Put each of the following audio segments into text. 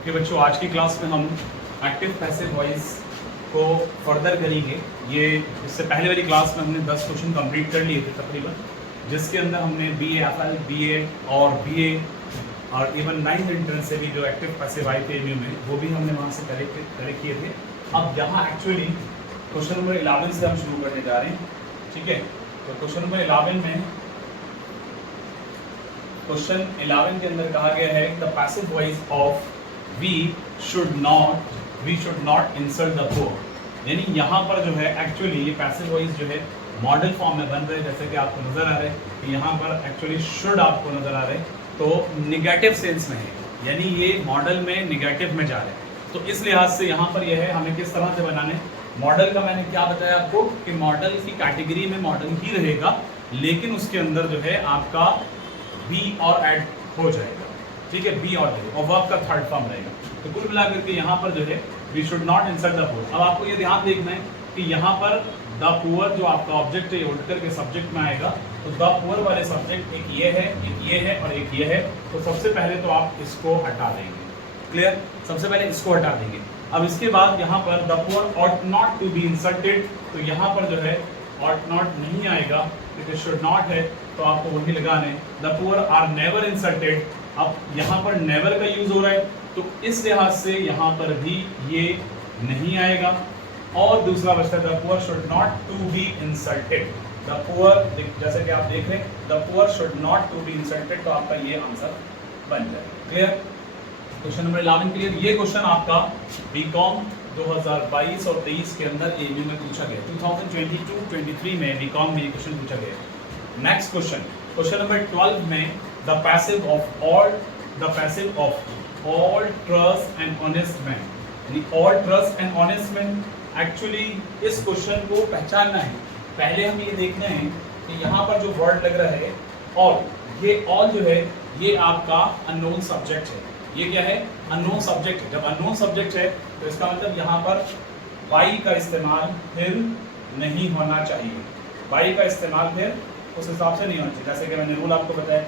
Okay बच्चों, आज की क्लास में हम एक्टिव पैसिव वॉइस को फर्दर करेंगे। ये इससे पहले वाली क्लास में हमने 10 क्वेश्चन कंप्लीट कर लिए थे तकरीबन, जिसके अंदर हमने BA BA और BA और इवन 9th एंट्रेंस से भी जो एक्टिव पैसिव आए थे एमयू में, वो भी हमने वहाँ से करेक्ट किए थे। अब यहाँ एक्चुअली क्वेश्चन नंबर 11 से हम शुरू करने जा रहे हैं, ठीक है। तो क्वेश्चन नंबर 11 में, क्वेश्चन 11 के अंदर कहा गया है the passive voice of we should not insult the poor। यानी यहाँ पर जो है एक्चुअली ये पैसिव वॉइस जो है मॉडल फॉर्म में बन रहे हैं, जैसे कि आपको नजर आ रहा है कि यहाँ पर एक्चुअली शुड आपको नजर आ रहा है, तो निगेटिव सेंस में है, यानी ये मॉडल में निगेटिव में जा रहे हैं। तो इस लिहाज से यहाँ पर यह है हमें किस तरह से बनाने। मॉडल का मैंने क्या बताया आपको कि मॉडल की कैटेगरी में मॉडल ही रहेगा, लेकिन उसके अंदर जो है आपका बी और ऐड हो जाएगा, ठीक है, बी और वर्ब का थर्ड फॉर्म रहेगा। तो कुल मिलाकर के यहाँ पर जो है we should not insult the poor. अब आपको ये ध्यान देखना है कि यहाँ पर द पुअर जो आपका ऑब्जेक्ट है उल्ट करके सब्जेक्ट में आएगा, तो द पुअर वाले सब्जेक्ट एक ये है और एक ये है। तो सबसे पहले तो आप इसको हटा देंगे, क्लियर, सबसे पहले इसको हटा देंगे। अब इसके बाद यहाँ पर the poor ought not to be insulted, तो यहाँ पर जो है ऑट नॉट नहीं आएगा क्योंकि शुड नॉट है, तो आपको वही लगाने the poor are never insulted. अब यहाँ पर नेवर का यूज हो रहा है, तो इस लिहाज से यहाँ पर भी ये नहीं आएगा। और दूसरा बचता है the poor should not to be insulted. The poor, जैसे कि आप देख रहे हैं the poor should not to be insulted, तो आपका ये आंसर बन जाए। Clear, question number 11 clear. ये क्वेश्चन आपका बीकॉम 2022 और 23 के अंदर एमयू में पूछा गया। 2022-23 में बीकॉम में ये क्वेश्चन पूछा गया। नेक्स्ट क्वेश्चन, क्वेश्चन नंबर 12 में the passive of all trust and honest men। यानी all trust and honest men, actually इस क्वेश्चन को पहचानना है। पहले हम ये देखना है कि यहाँ पर जो वर्ड लग रहा है all, ये all जो है ये आपका अननोन सब्जेक्ट है। ये क्या है? अननोन सब्जेक्ट है। जब अननोन सब्जेक्ट है तो इसका मतलब यहाँ पर बाई का इस्तेमाल फिर नहीं होना चाहिए। बाई का इस्तेमाल फिर उस हिसाब से नहीं होना चाहिए, जैसे कि मैंने रूल आपको बताया।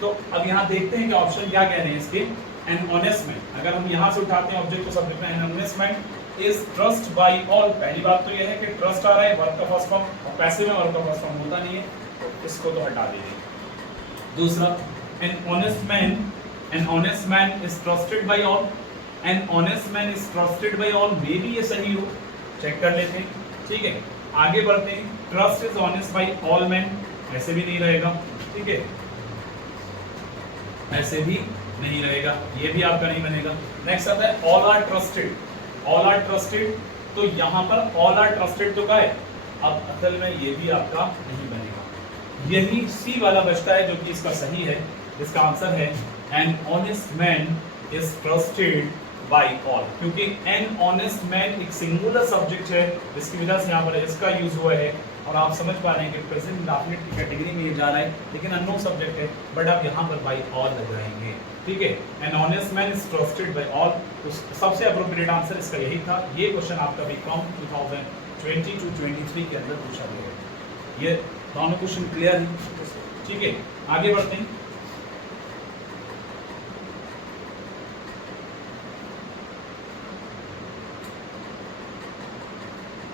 तो अब यहाँ देखते हैं कि ऑप्शन क्या कह रहे हैं इसके। एन ऑनेस्ट मैन, अगर हम यहाँ से उठाते हैं ऑब्जेक्ट को सब्जेक्ट में, N honest man is trust bye all. पहली बात तो यह है कि ट्रस्ट आ रहा है वर्ब का फर्स्ट फॉर्म, और पैसिव में वर्ब का फर्स्ट फॉर्म होता नहीं है, तो इसको तो हटा दीजिए। दूसरा, an honest man is trusted by all. An honest man is trusted by all, मे भी ये सही हो, चेक कर लेते हैं, ठीक है। आगे बढ़ते हैं, trust is honest by all man, ऐसे भी नहीं रहेगा, ठीक है, ऐसे भी नहीं रहेगा, ये भी आपका नहीं बनेगा। नेक्स्ट आता है all are trusted. All are trusted, तो यहाँ पर ऑल आर ट्रस्टेड तो का है, अब असल में ये भी आपका नहीं बनेगा। यही सी वाला बचता है जो कि इसका सही है। इसका आंसर है N honest man is trusted by all, क्योंकि एन ऑनेस्ट मैन एक सिंगुलर सब्जेक्ट है, जिसकी वजह से यहाँ पर इसका यूज हुआ है। और आप समझ पा रहे हैं कि प्रेजेंट इंडेफिनिट की कैटेगरी में ये जा रहा है, लेकिन अननोन सब्जेक्ट है, बट आप यहाँ पर बाय ऑल लगाएंगे, ठीक है। N honest man is trusted by all, तो सबसे अप्रोप्रिएट आंसर इसका यही था। ये क्वेश्चन आपका बीकॉम 2022-23 के अंदर पूछा गया है। ये दोनों क्वेश्चन क्लियर है, ठीक है। आगे बढ़ते हैं,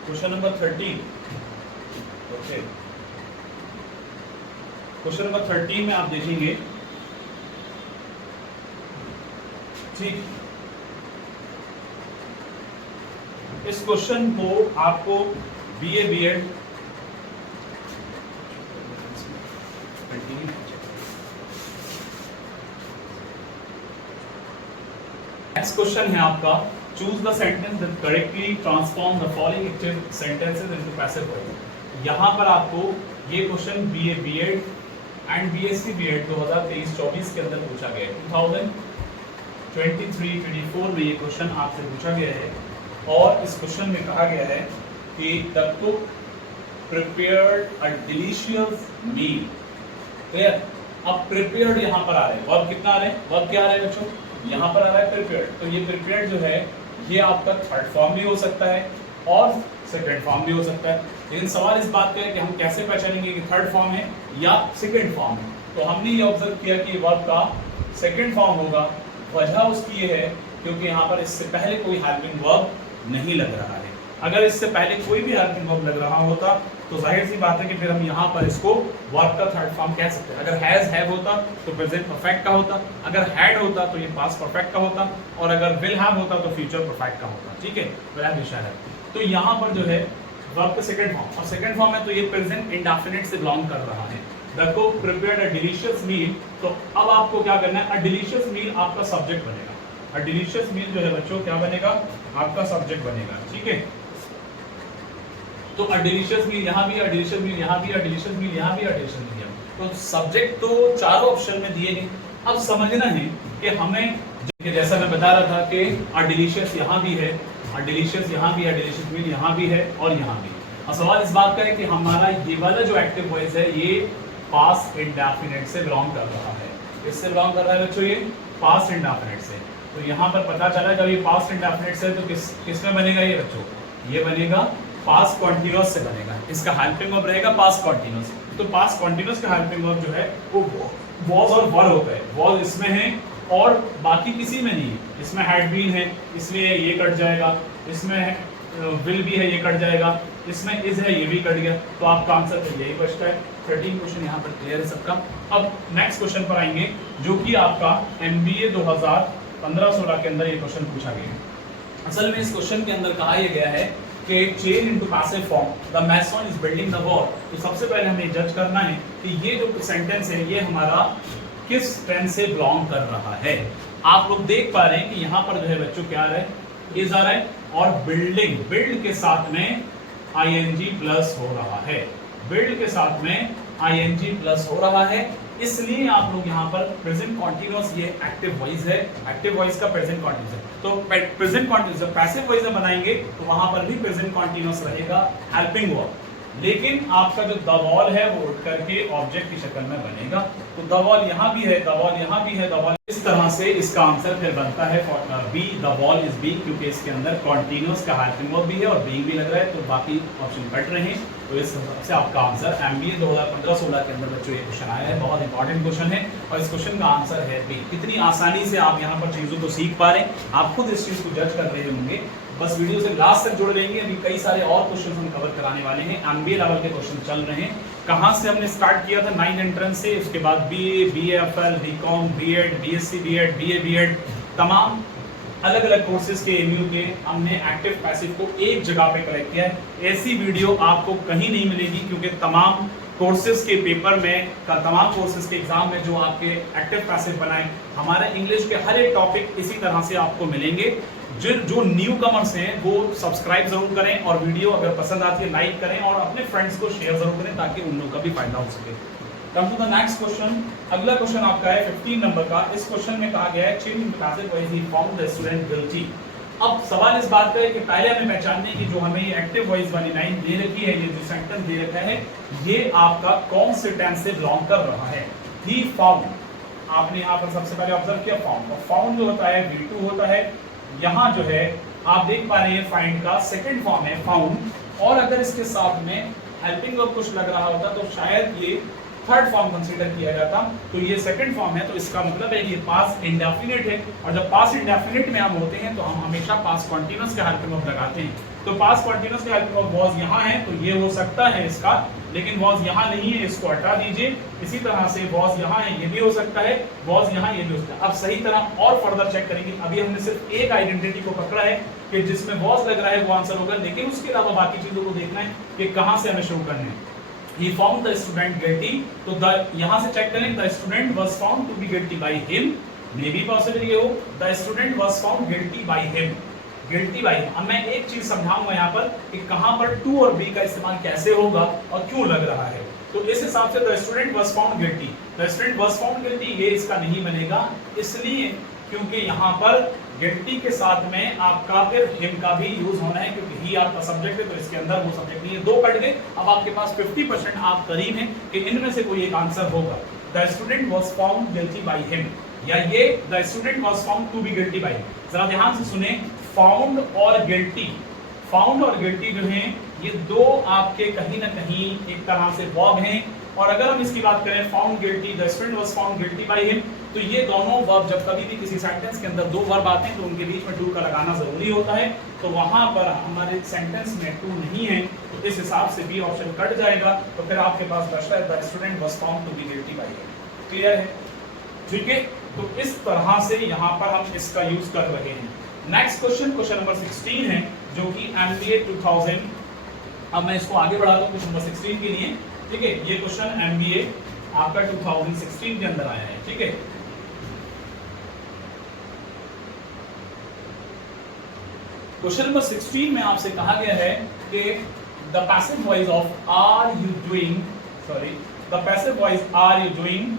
question number 13। Okay, question number 13 में आप देखेंगे, ठीक, इस क्वेश्चन को आपको BA BEd नेक्स्ट क्वेश्चन है आपका, choose the sentence that correctly transform the following active sentences into passive voice. यहाँ पर आपको ये question BA BEd and BSc BEd 2023-24 के अंदर पूछा गया है। 2023-24 में ये क्वेश्चन आपसे पूछा गया है, और इस क्वेश्चन में कहा गया है कि the cook prepared a delicious meal. Clear, अब प्रिपेयर्ड यहाँ पर आ रहा है, वर्ब कितना आ रहा है, वर्ब क्या आ रहा है बच्चों, यहाँ पर आ रहा है प्रिपेयर्ड। तो ये प्रिपेयर्ड जो है ये आपका थर्ड फॉर्म भी हो सकता है और सेकंड फॉर्म भी हो सकता है, लेकिन सवाल इस बात का है कि हम कैसे पहचानेंगे कि थर्ड फॉर्म है या सेकंड फॉर्म है। तो हमने ये ऑब्जर्व किया कि वर्ब का सेकंड फॉर्म होगा। वजह उसकी ये है क्योंकि यहाँ पर इससे पहले कोई हेल्पिंग वर्ब नहीं लग रहा है। अगर इससे पहले कोई भी हेल्पिंग वर्ब लग रहा होता तो जाहिर सी बात है कि फिर हम यहाँ पर इसको वर्ब का थर्ड फॉर्म कह सकते हैं। अगर हैज हैव होता तो प्रेजेंट परफेक्ट का होता, अगर हैड होता तो ये पास्ट परफेक्ट का होता, और अगर विल हैव होता तो फ्यूचर परफेक्ट का होता। ठीक है, विल हैव विल हैव। तो यहाँ पर जो है वर्ब का सेकंड फॉर्म, और सेकंड फॉर्म है तो ये प्रेजेंट इंडेफिनिट से बिलोंग कर रहा है। The cook prepared a delicious meal, तो अब आपको क्या करना है, अ डिलीशियस मील आपका सब्जेक्ट बनेगा। अ डिलीशियस मील जो है बच्चों क्या बनेगा, आपका सब्जेक्ट बनेगा। ठीक है, तो अ डिलीशियस मील यहाँ भी, अ डिलीशियस मील यहाँ भी, अ डिलीशियस मील यहाँ भी, अ डिलीशियस मील यहाँ भी। तो सब्जेक्ट तो चारों ऑप्शन में दिए गए। अब समझना है कि हमें, जैसा मैं बता रहा था कि अ डिलीशियस यहाँ भी है, अ डिलीशियस यहाँ भी, अ डिलीशियस मील यहाँ भी है और यहाँ भी। और सवाल इस बात का है कि हमारा ये वाला जो एक्टिव वॉइस है ये पास्ट इंडेफिनिट से बिलोंग कर रहा है। इससे बिलोंग कर रहा है बच्चों, ये पास्ट इंडेफिनिट से। तो यहाँ पर पता चला जब ये पास्ट इंडेफिनिट से तो किस में बनेगा ये बच्चों, ये बनेगा पास्ट कॉन्टिन्यूअस से बनेगा। इसका हेल्पिंग वर्ब रहेगा पास्ट कॉन्टिन्यूअस। तो पास्ट कॉन्टिन्यूअस का हेल्पिंग वर्ब जो है वो वॉज और वर होता है। वॉज इसमें है और बाकी किसी में नहीं है। इसमें हैड बीन है इसलिए ये कट जाएगा, इसमें विल भी है ये कट जाएगा, इसमें इज है ये भी कट गया। तो आपका आंसर तो यही बचता है। 13 क्वेश्चन यहाँ पर क्लियर है सबका। अब नेक्स्ट क्वेश्चन पर आएंगे जो कि आपका MBA 2015-16 के अंदर ये क्वेश्चन पूछा गया है। असल में इस क्वेश्चन के अंदर कहा यह गया है कि change into passive form, the mason is building the wall. तो सबसे पहले हमें जज करना है कि ये जो सेंटेंस है ये हमारा किस टेंस से बिलोंग कर रहा है। आप लोग देख पा रहे हैं कि यहाँ पर जो है बच्चों क्या आ रहा है, इज आ रहा है, और बिल्डिंग, बिल्ड के साथ में ing प्लस हो रहा है, बिल्ड के साथ में ing प्लस हो रहा है। इसलिए आप लोग यहाँ पर प्रेजेंट कॉन्टिन्यूअस, ये एक्टिव वॉइस है, एक्टिव वॉइस का प्रेजेंट कॉन्टिन्यूअस है। तो प्रेजेंट कॉन्टिन्यूअस पैसिव वॉइस में बनाएंगे तो वहां पर भी प्रेजेंट कॉन्टिन्यूअस रहेगा हेल्पिंग वर्ब, लेकिन आपका जो द वॉल है वो उठ करके ऑब्जेक्ट की शक्ल में बनेगा। तो द वॉल यहाँ भी है, द वॉल यहाँ भी है, द वॉल। इस तरह से इसका आंसर फिर बनता है B, the wall is be, क्योंकि इसके अंदर कॉन्टिन्यूअस का हेल्पिंग वर्ब भी है और बीइंग भी लग रहा है, तो बाकी ऑप्शन कट रहे हैं। तो इस हिसाब से आपका आंसर MBA 2015-16 के अंदर बच्चों ये क्वेश्चन आया है, बहुत इंपॉर्टेंट क्वेश्चन है और इस क्वेश्चन का आंसर है बी। कितनी आसानी से आप यहाँ पर चीजों को सीख पा रहे हैं, आप खुद इस चीज को जज कर रहे होंगे। बस वीडियो से लास्ट तक जुड़ रहेंगे, अभी कई सारे और क्वेश्चन हम कवर कराने वाले हैं। MBA लेवल के क्वेश्चन चल रहे हैं। कहाँ से हमने स्टार्ट किया था, 9 एंट्रेंस से, उसके बाद BA, BAFL, BCom, B.Ed, BSc B.Ed, BA B.Ed, तमाम अलग अलग कोर्सेज के MU के हमने एक्टिव पैसिव को एक जगह पे कलेक्ट किया है। ऐसी वीडियो आपको कहीं नहीं मिलेगी, क्योंकि तमाम कोर्सेज के पेपर में तमाम कोर्सेज के एग्जाम में जो आपके एक्टिव पैसिव बनाए, हमारे इंग्लिश के हर एक टॉपिक इसी तरह से आपको मिलेंगे। जो न्यू कमर्स हैं वो सब्सक्राइब जरूर करें और वीडियो अगर पसंद आती है लाइक करें और अपने फ्रेंड्स को शेयर जरूर करें ताकि उन लोगों का भी फायदा हो सके। Come to the next question. अगला क्वेश्चन आपका है 15 नंबर का। इस क्वेश्चन में कहा गया है change in passive voice he found the student guilty. अब सवाल इस बात का है कि पहले हमें पहचानने की जो हमें ये एक्टिव वॉइस वाली लाइन दे रखी है, ये जो सेंटेंस दे रखा है, ये आपका कौन से टेंस से बिलोंग कर रहा है। ही फाउंड, आपने यहाँ पर सबसे पहले ऑब्जर्व किया फाउंड, और फाउंड जो होता है V2 होता है। यहाँ जो है आप देख पा रहे हैं फाइंड का सेकंड फॉर्म है फाउंड, और अगर इसके साथ में हेल्पिंग वर्ब कुछ लग रहा होता तो शायद ये थर्ड फॉर्म कंसीडर किया जाता। तो ये सेकंड फॉर्म है, तो इसका मतलब है कि पास्ट इंडेफिनिट है, और जब पास्ट इंडेफिनिट में हम होते हैं तो हम हमेशा पास्ट कॉन्टिन्यूअस का हेल्पिंग वर्ब लगाते हैं। तो पास्ट कॉन्टिन्यूअस का हेल्पिंग वर्ब वाज यहाँ है तो ये हो सकता है इसका, लेकिन वाज यहाँ नहीं है, इसको हटा दीजिए। इसी तरह से वाज यहाँ है, ये भी हो सकता है, वाज यहाँ, ये भी हो सकता है। अब सही तरह और फर्दर चेक करेंगे। अभी हमने सिर्फ एक आइडेंटिटी को पकड़ा है कि जिसमें वाज लग रहा है वो आंसर होगा, लेकिन उसके अलावा बाकी चीजों को देखना है कि कहाँ से हमें शुरू करना है। He found the student guilty, तो यहाँ से चेक करें, the student was found to be guilty by him, मे भी पॉसिबल ये हो, the student was found guilty by him, guilty by him। अब मैं एक चीज समझाऊंगा यहाँ पर कि कहाँ पर to और be का इस्तेमाल कैसे होगा और क्यों लग रहा है। तो इस हिसाब से the student was found guilty, the student was found guilty, ये इसका नहीं बनेगा, इसलिए क्योंकि यहाँ पर गिल्टी के साथ में आपका फिर हिम का भी यूज होना है, क्योंकि ही आपका सब्जेक्ट है तो इसके अंदर वो सब्जेक्ट नहीं है। दो कट गए, अब आपके पास 50% आप करीब हैं कि इनमें से कोई एक आंसर होगा। The student was found guilty by him, या ये the student was found to be guilty by him. जरा ध्यान से सुने, फाउंड और गिल्टी, फाउंड और गिल्टी जो हैं ये दो आपके कहीं ना कहीं एक तरह से वर्ब हैं, और अगर हम इसकी बात करें found guilty, the student was found guilty by him, तो ये दोनों वर्ब जब कभी भी किसी सेंटेंस के अंदर दो वर्ब आते हैं तो उनके बीच में टू का लगाना जरूरी होता है। तो वहां पर हमारे सेंटेंस में टू नहीं है, तो इस हिसाब से बी ऑप्शन कट जाएगा। तो फिर आपके पास बचता है the student was found to be guilty by him. Clear है? ठीक है, तो इस तरह से यहाँ पर हम इसका यूज कर रहे हैं। नेक्स्ट क्वेश्चन, क्वेश्चन नंबर 16 है, जो कि MBA 2000, अब मैं इसको आगे बढ़ा दूं क्वेश्चन नंबर 16 के लिए। ठीक है, ये क्वेश्चन MBA आपका 2016 के अंदर आया है। ठीक है, क्वेश्चन नंबर 16 में आपसे कहा गया है कि the passive voice of are you doing, sorry, the passive voice are you doing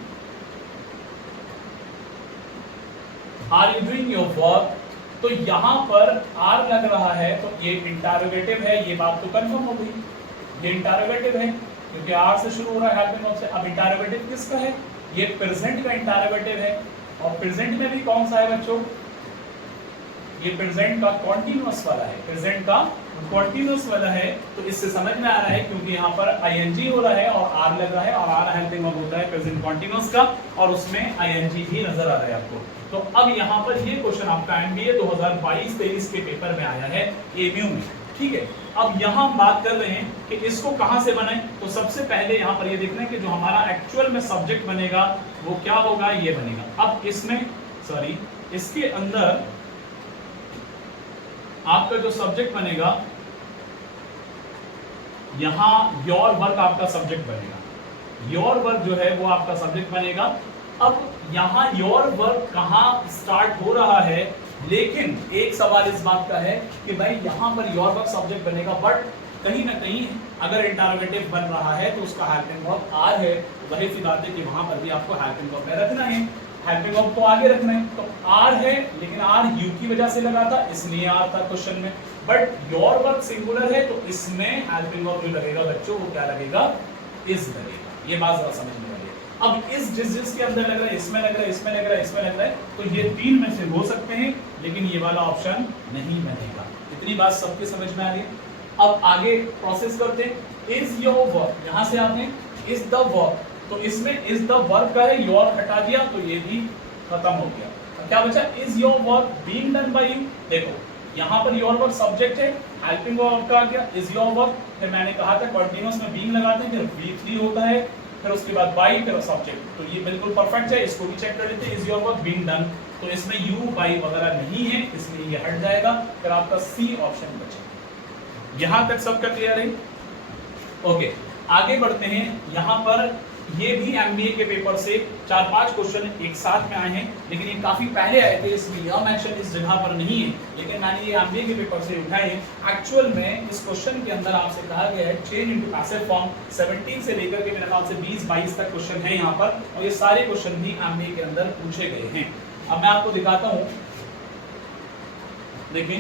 your work. तो यहां पर आर लग रहा है तो ये इंटरोगेटिव है, ये बात तो कंफर्म हो गई, ये इंटरोगेटिव है क्योंकि आर से शुरू हो रहा है हेल्पिंग वर्ब से। अब इंटरोगेटिव किसका है? ये प्रेजेंट का इंटरोगेटिव है, और प्रेजेंट में भी कौन सा है बच्चों? ये प्रेजेंट का कॉन्टिन्यूअस वाला है, प्रेजेंट का कॉन्टिन्यूअस वाला है। तो इससे समझ में आ रहा है क्योंकि यहाँ पर आईएनजी हो रहा है और आर लग रहा है, और आर हेल्पिंग वर्ब होता है प्रेजेंट कॉन्टिन्यूअस का, और उसमें आईएनजी भी नजर आ रहा है आपको। तो अब यहाँ पर ये क्वेश्चन आपका एमबीए 2022-23 के पेपर में आया है एमयू में। ठीक है, अब यहाँ हम बात कर रहे हैं कि इसको कहां से बनाए। तो सबसे पहले यहाँ पर ये देखना है कि जो हमारा एक्चुअल में सब्जेक्ट बनेगा वो क्या होगा, ये बनेगा। अब इसमें सॉरी, इसके अंदर आपका जो सब्जेक्ट बनेगा, यहां योर वर्क आपका सब्जेक्ट बनेगा, योर वर्क जो है वो आपका सब्जेक्ट बनेगा। अब यहां योर वर्क कहां स्टार्ट हो रहा है, लेकिन एक सवाल इस बात का है कि भाई यहां पर योर वर्क सब्जेक्ट बनेगा, बट कहीं ना कहीं अगर इंटरोगेटिव बन रहा है तो उसका हेल्पिंग वर्ब आर है, तो वही सी बात है कि वहां पर भी आपको हेल्पिंग वर्ब में रखना है, हेल्पिंग वर्ब को आगे रखना है। तो आर है, लेकिन आर यू की वजह से लगा था इसलिए आर था क्वेश्चन में, बट योर वर्क सिंगुलर है तो इसमें हेल्पिंग वर्ब जो लगेगा बच्चों वो क्या लगेगा, इज लगेगा। ये बात जरा समझ में आ रही है। अब इस जिस के अंदर लग रहा है, इसमें लग रहा है, इसमें लग रहा है, इसमें लग रहा है, तो ये तीन में से हो सकते हैं, लेकिन ये वाला ऑप्शन नहीं बनेगा। इतनी बात सबके समझ में आ गई। अब आगे प्रोसेस करते हैं। इज योर वर्क, यहां से आपने इज द वर्क, तो इसमें इज द वर्क का है, योर हटा दिया तो ये भी खत्म हो गया। तो क्या बचा, is your work being done by you. देखो यहाँ पर योर वर्क सब्जेक्ट है, हेल्पिंग वर्ब का आ गया इज योर वर्क, फिर मैंने कहा था कंटीन्यूअस में बीइंग लगाते हैं, फिर V3 होता है, फिर उसके बाद बाय, फिर सब्जेक्ट। तो ये बिल्कुल परफेक्ट है, इसको भी चेक कर लेते हैं। Is your work being done, तो इसमें यू बाय वगैरह नहीं है, इसलिए ये हट जाएगा, फिर आपका सी ऑप्शन बचेगा। यहां तक सबका क्लियर है? ओके, आगे बढ़ते हैं। यहां पर ये भी एमबीए के पेपर से 4-5 क्वेश्चन एक साथ में आए हैं, लेकिन ये काफी पहले आए थे, इसलिए यह मेंशन इस जगह पर नहीं है, लेकिन मैंने ये एमबीए के पेपर से उठाए हैं। एक्चुअल में इस क्वेश्चन के अंदर आपसे कहा गया है चेंज इनटू पैसिव फॉर्म। 17 से लेकर के मेरे ख्याल से 20-22 तक क्वेश्चन है यहाँ पर, और ये सारे क्वेश्चन भी एमबीए के अंदर पूछे गए हैं। अब मैं आपको दिखाता हूँ, देखिए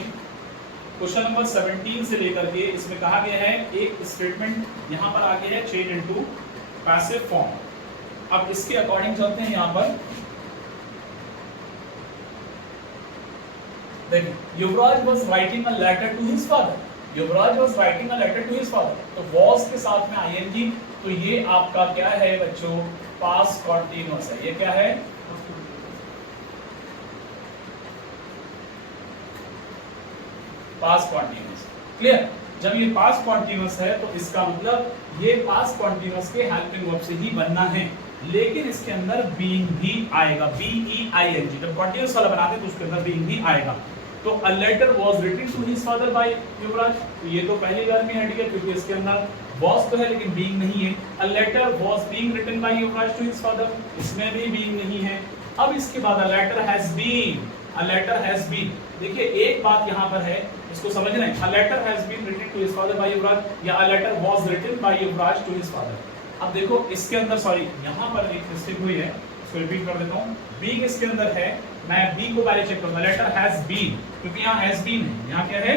क्वेश्चन नंबर 17 से लेकर के इसमें कहा गया है एक स्टेटमेंट यहाँ पर आ गया है चेंज इनटू पैसिव फॉर्म। अब इसके अकॉर्डिंग चलते हैं। यहाँ पर देखिए, Yuvraj was writing a letter to his father, Yuvraj was writing a letter to his father, तो वाज के साथ में आईएनजी, तो ये आपका क्या है बच्चों, पास्ट कंटीन्यूअस है। ये क्या है, पास्ट कंटीन्यूअस। क्लियर? जब ये पास्ट कॉन्टिन्यूअस है तो इसका मतलब ये पास्ट कॉन्टिन्यूअस के हेल्पिंग वर्ब से ही बनना है, लेकिन इसके अंदर बीइंग भी आएगा, BEING। जब कॉन्टिन्यूअस वाला बनाते हैं तो उसके अंदर बीइंग भी आएगा। तो a letter was written to his father by Yuvraj, तो ये तो पहली बार में हट गया क्योंकि इसके अंदर वाज तो है लेकिन बीइंग नहीं है। A letter was being written by Yuvraj to his father, इसमें भी बीइंग नहीं है। अब इसके बाद a letter has been, a letter has been, देखिए एक बात यहाँ पर है, इसको समझना है। A letter has been written to his father by युवराज, या a letter was written by Yuvraj to his father। अब देखो इसके अंदर सॉरी यहाँ पर एक मिस्टेक हुई है, इसको रिपीट कर देता हूँ। बी किसके अंदर है, मैं बी को पहले चेक करूंगा। लेटर हैज बीन, क्योंकि यहाँ हैज बीन है, यहाँ क्या है,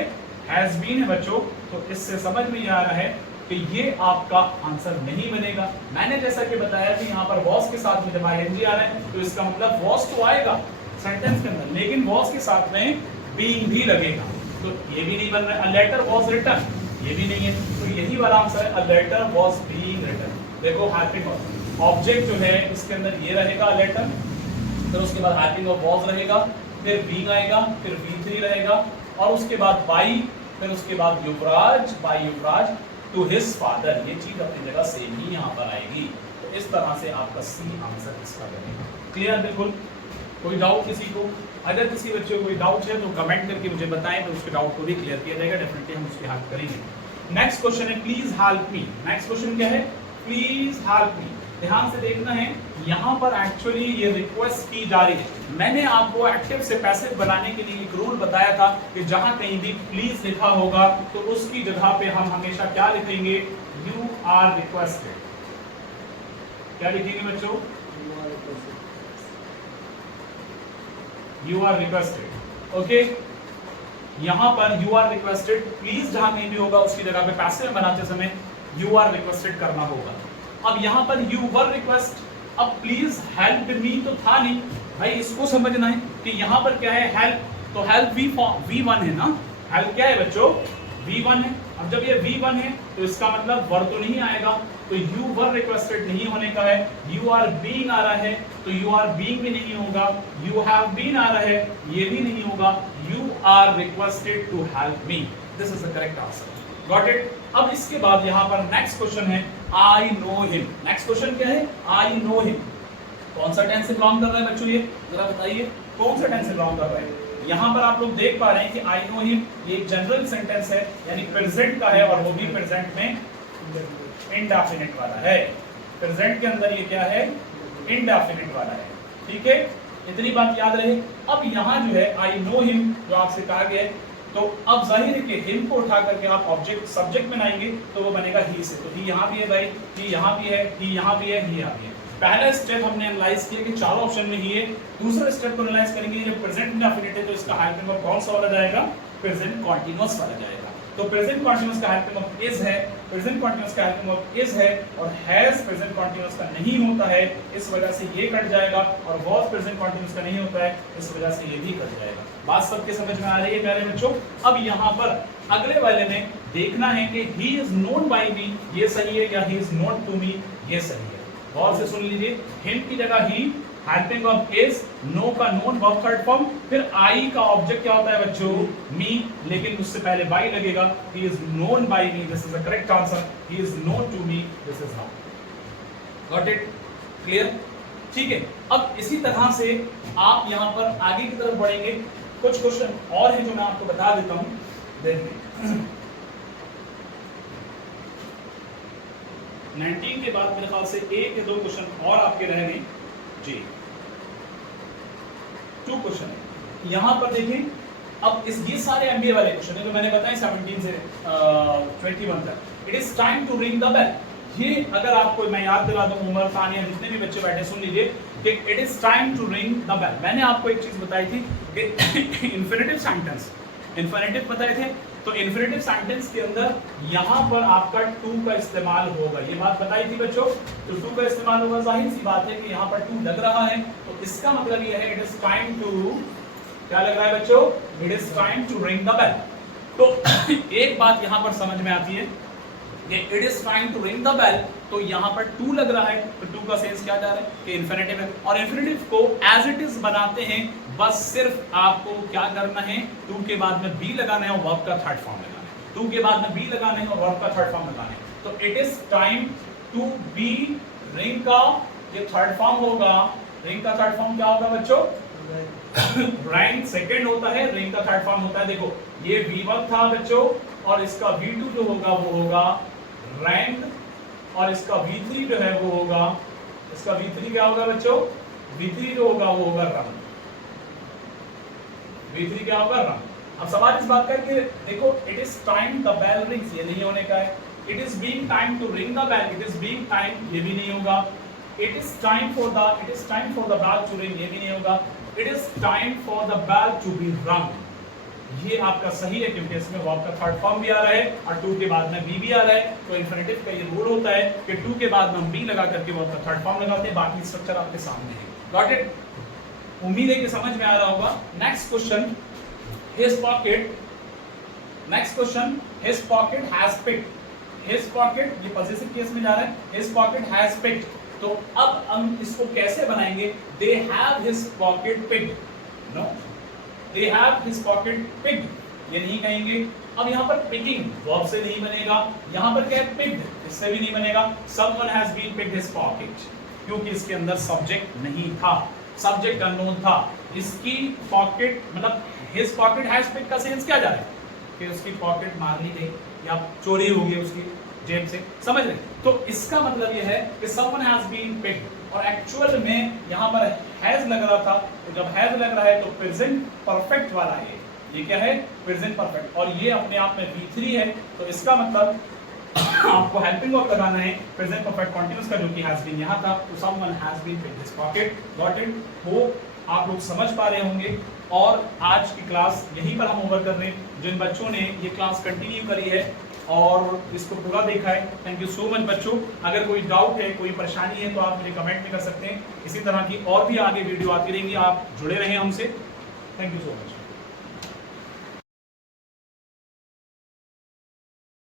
हैज बीन है बच्चों। तो इससे समझ में आ रहा है कि ये आपका आंसर नहीं बनेगा। मैंने जैसा कि बताया कि यहाँ पर was के साथ में जब ING आ रहा है तो इसका मतलब was तो आएगा सेंटेंस के अंदर, लेकिन was के साथ में being भी लगेगा, तो ये भी नहीं बन रहा है। A letter was written, ये भी नहीं है, तो यही वाला आंसर है, a letter was being written। देखो हेल्पिंग ऑफ ऑब्जेक्ट जो है इसके अंदर ये रहेगा लेटर, फिर उसके बाद हेल्पिंग ऑफ वॉज रहेगा, फिर बीइंग आएगा, फिर V3 रहेगा, और उसके बाद बाई, फिर उसके बाद Yuvraj, by Yuvraj to his father. ये चीज अपनी जगह सेम ही यहाँ पर आएगी। तो इस तरह से आपका सी आंसर इसका बनेगा। क्लियर? बिल्कुल। कोई डाउट किसी को? अगर किसी बच्चे को कोई डाउट है तो कमेंट करके मुझे बताएं, तो उसके डाउट को भी क्लियर किया जाएगा। डेफिनेटली हम उसकी हेल्प करेंगे। नेक्स्ट क्वेश्चन है please help me. Next question क्या है? Please help me. ध्यान से देखना है, यहाँ पर एक्चुअली ये रिक्वेस्ट की जा रही है। मैंने आपको एक्टिव से पैसिव बनाने के लिए एक रूल बताया था कि जहां कहीं भी प्लीज लिखा होगा तो उसकी जगह पे हम हमेशा क्या लिखेंगे? You are requested. क्या लिखेंगे बच्चों? You are requested. ओके, यहां पर यू आर रिक्वेस्टेड, प्लीज जहां कहीं भी होगा उसकी जगह पे पैसिव बनाते समय यू आर रिक्वेस्टेड करना होगा। अब यहां पर यू वर रिक्वेस्ट, अब प्लीज हेल्प मी तो था नहीं भाई, इसको समझना है कि यहां पर क्या है? हेल्प, तो हेल्प V1 है ना। हेल्प क्या है बच्चों? V1 है। अब जब ये V1 है तो इसका मतलब वर तो नहीं आएगा, तो यू वर रिक्वेस्टेड नहीं होने का है। यू आर बीइंग आ रहा है तो यू आर बीइंग भी नहीं होगा। यू हैव बीन आ रहा है, ये भी नहीं होगा। You are requested to help me, this is the correct answer. Got it? अब इसके बाद यहाँ पर नेक्स्ट क्वेश्चन है I know him. Next question क्या है? I know him. कौन सा टेंस से बिलोंग कर रहा है बच्चों? ये जरा बताइए कौन सा टेंस से बिलोंग कर रहा है? यहाँ पर आप लोग देख पा रहे हैं कि आई नो हिम ये एक जनरल सेंटेंस है, यानी प्रेजेंट का है, और वो भी प्रेजेंट में इंडेफिनिट वाला है। प्रेजेंट के अंदर ये क्या है? इंडेफिनिट वाला है। ठीक है, इतनी बात याद रहे। अब यहाँ जो है आई नो हिम जो आपसे कहा गया है, तो अब जाहिर है कि हिम को उठा करके आप ऑब्जेक्ट सब्जेक्ट में लाएंगे तो वो बनेगा ही से। तो ही यहाँ भी है भाई, ही यहाँ भी है, ही यहाँ भी है, ही यहाँ भी है। पहला स्टेप हमने एनालाइज किया कि चारों ऑप्शन में ही है। दूसरा स्टेप को एनालाइज करेंगे, जब प्रेजेंट इंडेफिनिट है तो इसका हेल्पिंग वर्ब कौन सा वाला जाएगा? प्रेजेंट कॉन्टिन्यूअस वाला जाएगा। तो प्रेजेंट कॉन्टिन्यूअस का हेल्पिंग वर्ब इज है, प्रेजेंट कॉन्टिन्यूअस का हेल्पिंग वर्ब इज है, और हैज प्रेजेंट कॉन्टिन्यूअस का नहीं होता है, इस वजह से ये कट जाएगा, और वाज प्रेजेंट कॉन्टिन्यूअस का नहीं होता है, इस वजह से ये भी कट जाएगा। बात सबके समझ में आ रही है प्यारे बच्चों? अब यहाँ पर अगले वाले में देखना है कि he is known by me, ये सही है, या he is known to me, ये सही है। गौर से सुन लीजिए, हिम की जगह ही, हेल्पिंग वर्ब इज, नो का नोन वर्ब थर्ड फॉर्म, फिर आई का ऑब्जेक्ट क्या होता है बच्चों? मी, लेकिन उससे पहले बाय लगेगा। He is known by me, this is the correct answer. He is known to me, this is not. Got it? Clear? ठीक है। अब इसी तरह से आप यहां पर आगे की तरफ बढ़ेंगे। कुछ क्वेश्चन और हैं जो मैं आपको बता देता हूं, देखिए 19 के बाद मेरे ख्याल से एक या दो क्वेश्चन और आपके रह गए जी। 2 क्वेश्चन है यहां पर देखिए। अब ये सारे एमबीए वाले क्वेश्चन है जो मैंने बताए 17 से 21 तक। It is time to ring the bell. ये अगर आपको मैं याद दिला दूं, उमर, तानिया, जितने भी बच्चे बैठे सुन लीजिए कि it is time to ring the bell. मैंने आपको एक चीज बताई थी कि इन्फिनेटिव सेंटेंस, इन्फिनेटिव बताए थे, तो इन्फिनेटिव सेंटेंस के अंदर यहाँ पर आपका टू का इस्तेमाल होगा। ये बात बताई थी बच्चों, तो टू का इस्तेमाल होगा। जाहिर सी बात है कि यहाँ पर टू लग रहा है, तो इसका मतलब ये है इट इज टाइम टू, क्या लग रहा है बच्चों? It is time to ring the bell. तो एक बात यहाँ पर समझ में आती है कि it is time to ring the bell, तो यहाँ पर टू लग रहा है, तो टू का सेंस क्या जा रहा है कि इन्फिनेटिव है। और इन्फिनेटिव को एज इट इज बनाते हैं, बस सिर्फ आपको क्या करना है, टू के बाद में बी लगाना है और वर्ब का थर्ड फॉर्म लगाना है। टू के बाद में बी लगाना है और वर्ब का थर्ड फॉर्म लगाना है। तो it is time to be, ring का ये थर्ड फॉर्म होगा। रिंग का थर्ड फॉर्म क्या होगा बच्चों? रैंक सेकंड होता है, रिंग का थर्ड फॉर्म होता है। देखो ये V1 था बच्चों, और इसका V2 जो होगा वो होगा रैंक, और इसका V3 जो है वो होगा, इसका V3 क्या होगा बच्चों? V3 जो होगा वो होगा रंग। V3 क्या होगा? रंग। अब सवाल इस बात का कि देखो it is time the bell rings, ये नहीं होने का है। It is being time to ring the bell, it is being time, ये भी नहीं होगा। It is time for the bell to ring, ये भी नहीं होगा। It is time for the bell to be rung, ये आपका सही है क्योंकि इसमें वर्ब का थर्ड फॉर्म भी आ रहा है और टू के बाद में बी भी आ रहा है। तो इन्फिनेटिव का ये रूल होता है कि टू के बाद में हम बी लगा करके वर्ब का थर्ड फॉर्म लगाते हैं। बाकी स्ट्रक्चर आपके सामने है। Got it? उम्मीद है कि समझ में आ रहा होगा। Next question, his pocket. Next question, his pocket has picked. His pocket, ये पॉजिटिव केस में जा रहा है, हिज पॉकेट हैज पिक्ड। तो अब हम इसको कैसे बनाएंगे, they have his pocket picked, no they have his pocket picked, ये नहीं कहेंगे। अब यहाँ पर पिकिंग वर्ब से नहीं बनेगा, यहाँ पर क्या है पिक्ड, इससे भी नहीं बनेगा। Someone has been picked his pocket, क्योंकि इसके अंदर सब्जेक्ट नहीं था, सब्जेक्ट अननोन था। इसकी पॉकेट मतलब हिज पॉकेट हैज पिक्ड का सेंस क्या जा रहा है कि उसकी पॉकेट मार ली गई या चोरी हो गई उसकी जेब से, समझ रहे। तो इसका मतलब यह है कि समवन हैज बीन पिक्ड, और एक्चुअल में यहाँ पर हैज लग रहा था, तो जब हैज लग रहा है तो प्रेजेंट परफेक्ट वाला है, ये क्या है प्रेजेंट परफेक्ट, और ये अपने आप में V3 है। तो इसका मतलब आपको हेल्पिंग वर्ब लगाना है प्रेजेंट परफेक्ट कंटीन्यूअस का, जो कि हैज बीन यहाँ था, तो someone has been picked his pocket. Got it? वो आप लोग समझ पा रहे होंगे। और आज की क्लास यहीं पर हम ओवर कर रहे हैं। जिन बच्चों ने ये क्लास कंटिन्यू करी है और इसको पूरा देखा है, थैंक यू सो मच बच्चों। अगर कोई डाउट है, कोई परेशानी है, तो आप मुझे कमेंट में कर सकते हैं। इसी तरह की और भी आगे वीडियो आती रहेंगी, आप जुड़े रहें हमसे। Thank you so much.